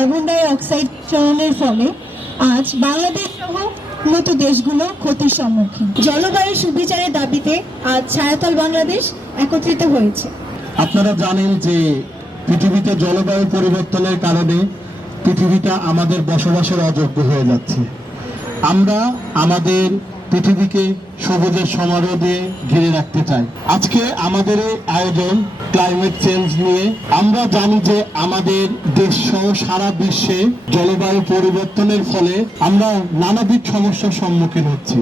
Carbon die oxide চলনের ফলে আজ বাংলাদেশ সহ উন্নত দেশগুলো ক্ষতির সম্মুখীন। জলবায়ু সুবিচারের দাবিতে আজ ছায়াতল বাংলাদেশ একত্রিত হয়েছে। আপনারা জানেন যে পৃথিবীতে জলবায়ু পরিবর্তনের কারণে পৃথিবীটা আমাদের বসবাসের অযোগ্য হয়ে যাচ্ছে। আমরা আমাদের পৃথিবীকে সবুজের সমারোহ দিয়ে ঘিরে রাখতে চাই। আজকে আমাদের এই আয়োজন ক্লাইমেট চেঞ্জ নিয়ে। আমরা জানি যে আমাদের দেশ সহ সারা বিশ্বে জলবায়ু পরিবর্তনের ফলে আমরা নানাবিধ সমস্যার সম্মুখীন হচ্ছি।